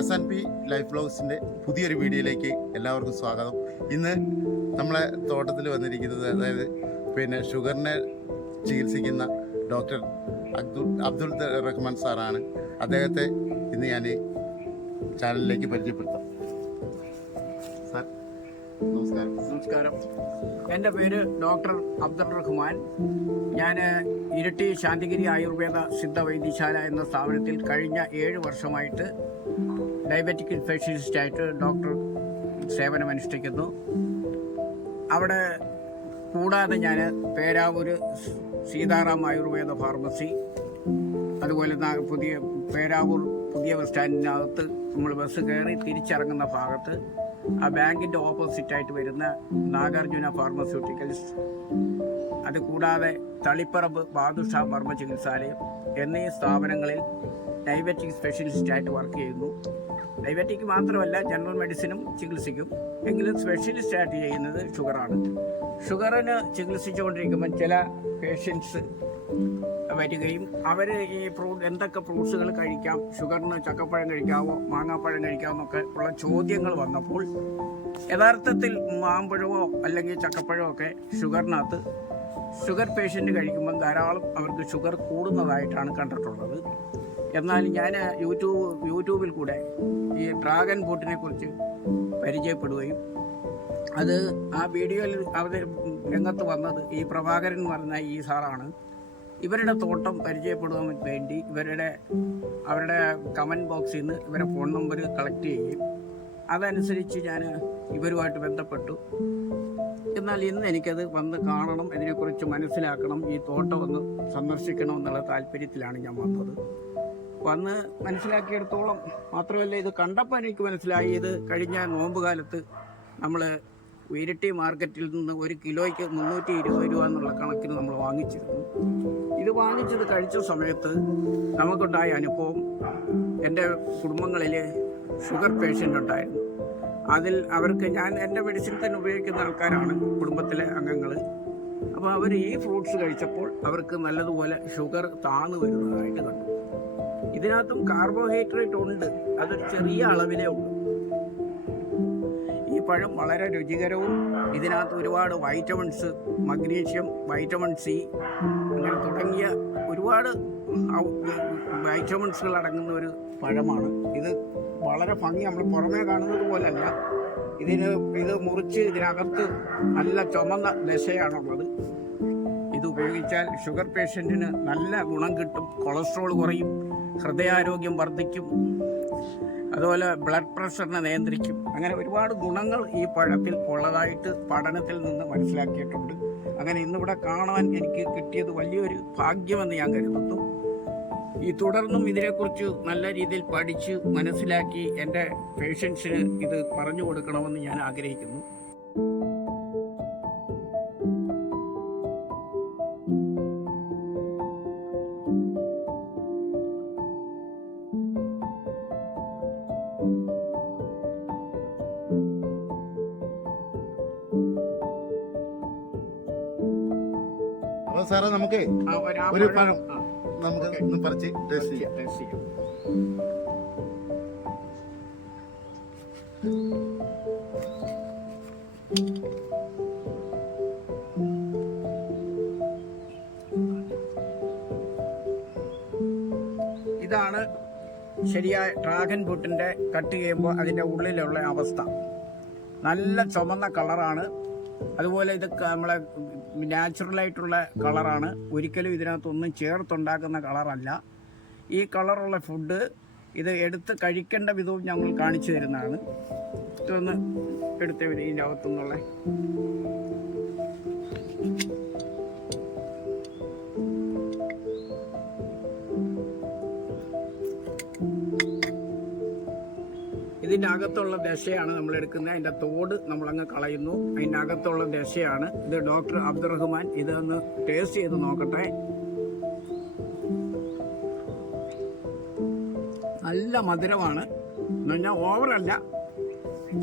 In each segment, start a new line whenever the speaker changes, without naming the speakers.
S N P life ബ്ലോഗ്സിൻ്റെ പുതിയൊരു വീഡിയോയിലേക്ക് എല്ലാവർക്കും സ്വാഗതം ഇന്ന് നമ്മളെ തോട്ടത്തിൽ വന്നിരിക്കുന്നത് അതായത് പിന്നെ ഷുഗറിനെ ചികിത്സിക്കുന്ന ഡോക്ടർ അബ്ദുൾ അബ്ദുൾ റഹ്മാൻ സാറാണ് അദ്ദേഹത്തെ ഇന്ന് ഞാൻ ചാനലിലേക്ക് പരിചയപ്പെടുത്താം സാർ നമസ്കാരം
നമസ്കാരം എൻ്റെ പേര് ഡോക്ടർ അബ്ദുൾ റഹ്മാൻ ഞാൻ ഇരട്ടി ശാന്തിഗിരി ആയുർവേദ സിദ്ധ വൈദ്യശാല എന്ന സ്ഥാപനത്തിൽ കഴിഞ്ഞ ഏഴ് വർഷമായിട്ട് ഡയബറ്റിക് സ്പെഷ്യലിസ്റ്റായിട്ട് ഡോക്ടർ സേവനമനുഷ്ഠിക്കുന്നു അവിടെ കൂടാതെ ഞാൻ പേരാവൂര് സീതാറാം ആയുർവേദ ഫാർമസി അതുപോലെ പുതിയ പേരാവൂർ പുതിയ ബസ് സ്റ്റാൻഡിനകത്ത് നമ്മൾ ബസ് കയറി തിരിച്ചിറങ്ങുന്ന ഭാഗത്ത് ആ ബാങ്കിൻ്റെ ഓപ്പോസിറ്റായിട്ട് വരുന്ന നാഗാർജുന ഫാർമസ്യൂട്ടിക്കൽസ് അത് കൂടാതെ തളിപ്പറമ്പ് ബാദുഷ മർമ്മ ചികിത്സാലയം എന്നീ സ്ഥാപനങ്ങളിൽ ഡയബറ്റിക് സ്പെഷ്യലിസ്റ്റായിട്ട് വർക്ക് ചെയ്യുന്നു ഡയബറ്റിക് മാത്രമല്ല ജനറൽ മെഡിസിനും ചികിത്സിക്കും എങ്കിലും സ്പെഷ്യലിസ്റ്റ് ആയിട്ട് ചെയ്യുന്നത് ഷുഗറാണ് ഷുഗറിന് ചികിത്സിച്ചുകൊണ്ടിരിക്കുമ്പോൾ ചില പേഷ്യൻസ് വരികയും അവർ ഈ ഫ്രൂട്ട് എന്തൊക്കെ ഫ്രൂട്ട്സുകൾ കഴിക്കാം ഷുഗറിന് ചക്കപ്പഴം കഴിക്കാമോ മാങ്ങാപ്പഴം കഴിക്കാമോ ഒക്കെ ഉള്ള ചോദ്യങ്ങൾ വന്നപ്പോൾ യഥാർത്ഥത്തിൽ മാമ്പഴമോ അല്ലെങ്കിൽ ചക്കപ്പഴമോ ഒക്കെ ഷുഗറിനകത്ത് ഷുഗർ പേഷ്യൻ്റ് കഴിക്കുമ്പോൾ ധാരാളം അവർക്ക് ഷുഗർ കൂടുന്നതായിട്ടാണ് കണ്ടിട്ടുള്ളത് എന്നാൽ ഞാൻ യൂട്യൂബ് യൂട്യൂബിൽ കൂടെ ഈ ഡ്രാഗൺ ബോട്ടിനെ കുറിച്ച് പരിചയപ്പെടുകയും അത് ആ വീഡിയോയിൽ അവർ രംഗത്ത് വന്നത് ഈ പ്രഭാകരൻ എന്ന് പറഞ്ഞ ഈ സാറാണ് ഇവരുടെ തോട്ടം പരിചയപ്പെടുവാൻ വേണ്ടി ഇവരുടെ അവരുടെ കമൻറ്റ് ബോക്സിൽ നിന്ന് ഇവരുടെ ഫോൺ നമ്പർ കളക്ട് ചെയ്യുകയും അതനുസരിച്ച് ഞാൻ ഇവരുമായിട്ട് ബന്ധപ്പെട്ടു എന്നാൽ ഇന്ന് എനിക്കത് വന്ന് കാണണം ഇതിനെക്കുറിച്ച് മനസ്സിലാക്കണം ഈ തോട്ടം ഒന്ന് സന്ദർശിക്കണം എന്നുള്ള താല്പര്യത്തിലാണ് ഞാൻ വന്നത് വന്ന് മനസ്സിലാക്കിയെടുത്തോളം മാത്രമല്ല ഇത് കണ്ടപ്പോൾ എനിക്ക് മനസ്സിലായി ഇത് കഴിഞ്ഞ നോമ്പ് കാലത്ത് നമ്മൾ ഉയരട്ടി മാർക്കറ്റിൽ നിന്ന് ഒരു കിലോയ്ക്ക് മുന്നൂറ്റി ഇരുപത് രൂപ എന്നുള്ള കണക്കിന് നമ്മൾ വാങ്ങിച്ചിരുന്നു ഇത് വാങ്ങിച്ചത് കഴിച്ച സമയത്ത് നമുക്കുണ്ടായ അനുഭവം എൻ്റെ കുടുംബങ്ങളിൽ ഷുഗർ പേഷ്യൻ്റ് ഉണ്ടായിരുന്നു അതിൽ അവർക്ക് ഞാൻ എൻ്റെ മെഡിസിൻ തന്നെ ഉപയോഗിക്കുന്ന ആൾക്കാരാണ് കുടുംബത്തിലെ അംഗങ്ങൾ അപ്പോൾ അവർ ഈ ഫ്രൂട്ട്സ് കഴിച്ചപ്പോൾ അവർക്ക് നല്ലതുപോലെ ഷുഗർ താണു വരുന്നതായിട്ട് കണ്ടു ഇതിനകത്തും കാർബോഹൈഡ്രേറ്റ് ഉണ്ട് അതൊരു ചെറിയ അളവിലേ ഉള്ളൂ ഈ പഴം വളരെ രുചികരവും ഇതിനകത്ത് ഒരുപാട് വൈറ്റമിൻസ് മഗ്നീഷ്യം വൈറ്റമിൻ സി അങ്ങനെ തുടങ്ങിയ ഒരുപാട് വൈറ്റമിൻസുകൾ അടങ്ങുന്ന ഒരു പഴമാണ് ഇത് വളരെ ഭംഗി നമ്മൾ പുറമേ കാണുന്നത് പോലല്ല ഇതിന് ഇത് മുറിച്ച് ഇതിനകത്ത് നല്ല ചുമന്ന ദശയാണുള്ളത് ഇത് ഉപയോഗിച്ചാൽ ഷുഗർ പേഷ്യൻറ്റിന് നല്ല ഗുണം കിട്ടും കൊളസ്ട്രോൾ കുറയും ഹൃദയാരോഗ്യം വർദ്ധിക്കും അതുപോലെ ബ്ലഡ് പ്രഷറിനെ നിയന്ത്രിക്കും അങ്ങനെ ഒരുപാട് ഗുണങ്ങൾ ഈ പഴത്തിൽ ഉള്ളതായിട്ട് പഠനത്തിൽ നിന്ന് മനസ്സിലാക്കിയിട്ടുണ്ട് അങ്ങനെ ഇന്നിവിടെ കാണുവാൻ എനിക്ക് കിട്ടിയത് വലിയൊരു ഭാഗ്യമെന്ന് ഞാൻ കരുതുന്നു ഈ തുടർന്നും ഇതിനെക്കുറിച്ച് നല്ല രീതിയിൽ പഠിച്ച് മനസ്സിലാക്കി എൻ്റെ പേഷ്യൻസിന് ഇത് പറഞ്ഞു കൊടുക്കണമെന്ന് ഞാൻ ആഗ്രഹിക്കുന്നു
അപ്പൊ സാറേ നമുക്ക് ഒരു പഴം നമുക്ക് ഒന്ന് പറിച്ച് ടേസ്റ്റ് ചെയ്യാം ടേസ്റ്റ് ചെയ്യാം
ശരിയായ ഡ്രാഗൺ ഫ്രൂട്ടിൻ്റെ കട്ട് ചെയ്യുമ്പോൾ അതിൻ്റെ ഉള്ളിലുള്ള അവസ്ഥ നല്ല ചുമന്ന കളറാണ് അതുപോലെ ഇത് നമ്മളെ നാച്ചുറലായിട്ടുള്ള കളറാണ് ഒരിക്കലും ഇതിനകത്തൊന്നും ചേർത്തുണ്ടാക്കുന്ന കളറല്ല ഈ കളറുള്ള ഫുഡ് ഇത് എടുത്ത് കഴിക്കേണ്ട വിധവും ഞങ്ങൾ കാണിച്ചു തരുന്നതാണ് ഇതൊന്ന് എടുത്തവർ ഈ ലോകത്തുനിന്നുള്ള ഇതിൻ്റെ അകത്തുള്ള ദശയാണ് നമ്മൾ എടുക്കുന്നത് അതിൻ്റെ തോട് അങ്ങ് കളയുന്നു അതിൻ്റെ അകത്തുള്ള ദശയാണ് ഇത് ഡോക്ടർ അബ്ദുറഹ്മാൻ ഇതൊന്ന് ടേസ്റ്റ് ചെയ്ത് നോക്കട്ടെ നല്ല മധുരമാണ് എന്ന് പറഞ്ഞാൽ ഓവറല്ല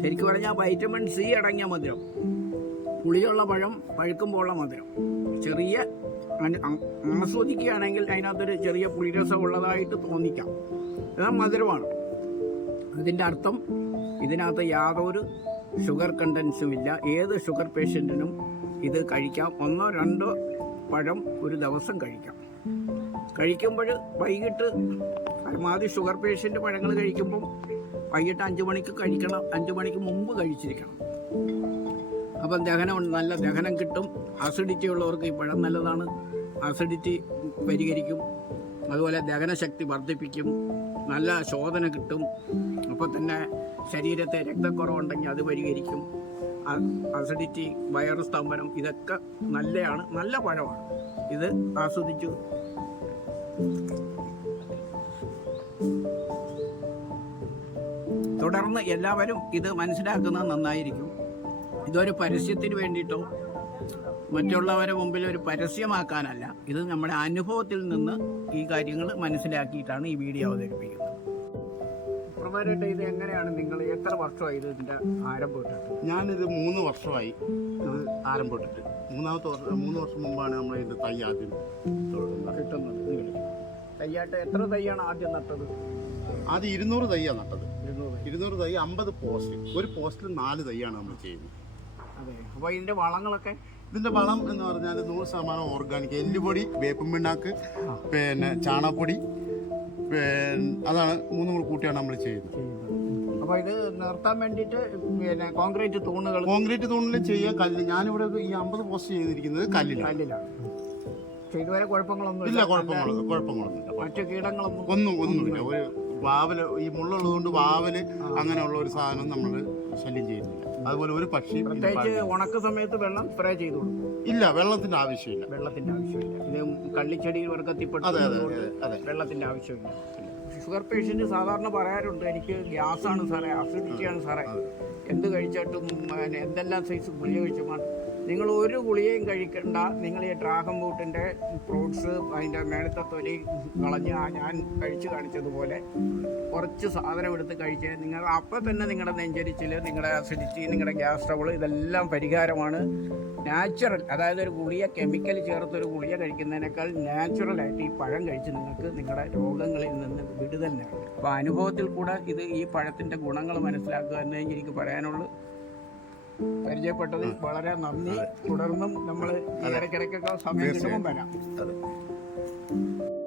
ശരിക്കും പറഞ്ഞാൽ വൈറ്റമിൻ സി അടങ്ങിയ മധുരം പുളിയുള്ള പഴം പഴുക്കുമ്പോഴുള്ള മധുരം ചെറിയ ആസ്വദിക്കുകയാണെങ്കിൽ അതിനകത്തൊരു ചെറിയ പുളിരസം ഉള്ളതായിട്ട് തോന്നിക്കാം എന്നാൽ മധുരമാണ് ഇതിൻ്റെ അർത്ഥം ഇതിനകത്ത് യാതൊരു ഷുഗർ കണ്ടൻസും ഇല്ല ഏത് ഷുഗർ പേഷ്യൻറ്റിനും ഇത് കഴിക്കാം ഒന്നോ രണ്ടോ പഴം ഒരു ദിവസം കഴിക്കാം കഴിക്കുമ്പോൾ വൈകിട്ട് പരമാവധി ഷുഗർ പേഷ്യൻ്റ് പഴങ്ങൾ കഴിക്കുമ്പം വൈകിട്ട് അഞ്ച് മണിക്ക് കഴിക്കണം അഞ്ച് മണിക്ക് മുമ്പ് കഴിച്ചിരിക്കണം അപ്പം ദഹനം നല്ല ദഹനം കിട്ടും അസിഡിറ്റി ഉള്ളവർക്ക് ഈ പഴം നല്ലതാണ് അസിഡിറ്റി പരിഹരിക്കും അതുപോലെ ദഹനശക്തി വർദ്ധിപ്പിക്കും നല്ല ശോധന കിട്ടും ഇപ്പോൾ തന്നെ ശരീരത്തെ രക്തക്കുറവുണ്ടെങ്കിൽ അത് പരിഹരിക്കും അസിഡിറ്റി വയറ് സ്തംഭനം ഇതൊക്കെ നല്ലതാണ് നല്ല പഴമാണ് ഇത് ആസ്വദിച്ചു തുടർന്ന് എല്ലാവരും ഇത് മനസ്സിലാക്കുന്നത് നന്നായിരിക്കും ഇതൊരു പരസ്യത്തിന് വേണ്ടിയിട്ടോ മറ്റുള്ളവരെ മുമ്പിൽ ഒരു പരസ്യമാക്കാനല്ല ഇത് നമ്മുടെ അനുഭവത്തിൽ നിന്ന് ഈ കാര്യങ്ങൾ മനസ്സിലാക്കിയിട്ടാണ് ഈ വീഡിയോ അവതരിപ്പിക്കുന്നത്
പ്രഥമമായിട്ട് എങ്ങനെയാണ് നിങ്ങൾ എത്ര വർഷമായി ഇത് ആരംഭം ഞാനിത് മൂന്ന് വർഷമായി ഇത് ആരംഭിട്ടിട്ട് മൂന്നാമത്തെ വർഷം മൂന്ന് വർഷം മുമ്പാണ് നമ്മൾ ഇത് തൈ ആദ്യം കിട്ടുന്നത് എത്ര തൈയാണ് ആദ്യം നട്ടത് അത് ഇരുന്നൂറ് തൈയാണ് നട്ടത് ഇരുന്നൂറ് തൈ അമ്പത് പോസ്റ്റ് ഒരു പോസ്റ്റിൽ നാല് തൈയാണ് നമ്മൾ ചെയ്യുന്നത് അതെ അപ്പോൾ ഇതിൻ്റെ വളങ്ങളൊക്കെ ഇതിന്റെ വളം എന്ന് പറഞ്ഞാൽ നൂറ് ശതമാനം ഓർഗാനിക് എല്ലുപൊടി വേപ്പും പിണ്ണാക്ക് പിന്നെ ചാണകപ്പൊടി അതാണ് മൂന്നും കൂട്ടിയാണ് നമ്മൾ ചെയ്യുന്നത് അപ്പൊ ഇത് നിർത്താൻ വേണ്ടിയിട്ട് പിന്നെ കോൺക്രീറ്റ് തൂണുകൾ കോൺക്രീറ്റ് തൂണിൽ ചെയ്യാൻ കല്ല് ഞാനിവിടെ ഈ അമ്പത് പോസ്റ്റ് ചെയ്തിരിക്കുന്നത് കല്ലിലാണ് കല്ലിലാണ് ഇതുവരെ കുഴപ്പങ്ങളൊന്നും ഇല്ല കുഴപ്പങ്ങളൊന്നും കുഴപ്പങ്ങളൊന്നും മറ്റു കീടങ്ങളൊന്നും ഒന്നും ഒന്നുമില്ല ഒരു വാവല് ഈ മുള്ളുള്ളതുകൊണ്ട് വാവല് അങ്ങനെയുള്ള ഒരു സാധനം നമ്മൾ ശല്യം ചെയ്യുന്നില്ല അതുപോലെ ഒരു പക്ഷി ഉണക്ക സമയത്ത് വെള്ളം സ്പ്രേ ചെയ്ത് കൊടുക്കും ഇല്ല വെള്ളത്തിന്റെ ആവശ്യമില്ല വെള്ളത്തിന്റെ ആവശ്യമില്ല ഇത് കള്ളിച്ചെടി വർഗത്തിൽപ്പെട്ട അതെ, അതെ, വെള്ളത്തിന്റെ ആവശ്യമില്ല
ഷുഗർ പേഷ്യന്റ് സാധാരണ പറയാറുണ്ട് എനിക്ക് ഗ്യാസാണ് സാറേ അസിഡിറ്റിയാണ് സാറേ എന്ത് കഴിച്ചിട്ടും എന്തെല്ലാം സൈസ് ഗുളിക കഴിച്ചാൽ നിങ്ങൾ ഒരു ഗുളികയും കഴിക്കണ്ട നിങ്ങൾ ഈ ഡ്രാഗൺ ഫ്രൂട്ടിൻ്റെ ഫ്രൂട്ട്സ് അതിൻ്റെ മേളത്തെ തൊലി കളഞ്ഞ് ആ ഞാൻ കഴിച്ചു കാണിച്ചതുപോലെ കുറച്ച് സാധനം എടുത്ത് കഴിച്ച് നിങ്ങൾ അപ്പം തന്നെ നിങ്ങളുടെ നെഞ്ചരിച്ചിൽ നിങ്ങളുടെ അസിഡിറ്റി നിങ്ങളുടെ ഗ്യാസ് ട്രബിൾ ഇതെല്ലാം പരിഹാരമാണ് നാച്ചുറൽ അതായത് ഒരു ഗുളിയ കെമിക്കൽ ചേർത്ത് ഒരു ഗുളിയ കഴിക്കുന്നതിനേക്കാൾ നാച്ചുറലായിട്ട് ഈ പഴം കഴിച്ച് നിങ്ങൾക്ക് നിങ്ങളുടെ രോഗങ്ങളിൽ നിന്ന് വിടുതൽ അപ്പോൾ അനുഭവത്തിൽ കൂടെ ഇത് ഈ പഴത്തിൻ്റെ ഗുണങ്ങൾ മനസ്സിലാക്കുക എന്നേ എനിക്ക് പറയാനുള്ളൂ പരിചയപ്പെട്ടത് വളരെ നന്ദി തുടർന്നും നമ്മൾ ഇടയ്ക്കിടയ്ക്കൊക്കെ സമയം കിട്ടുമ്പോൾ വരാം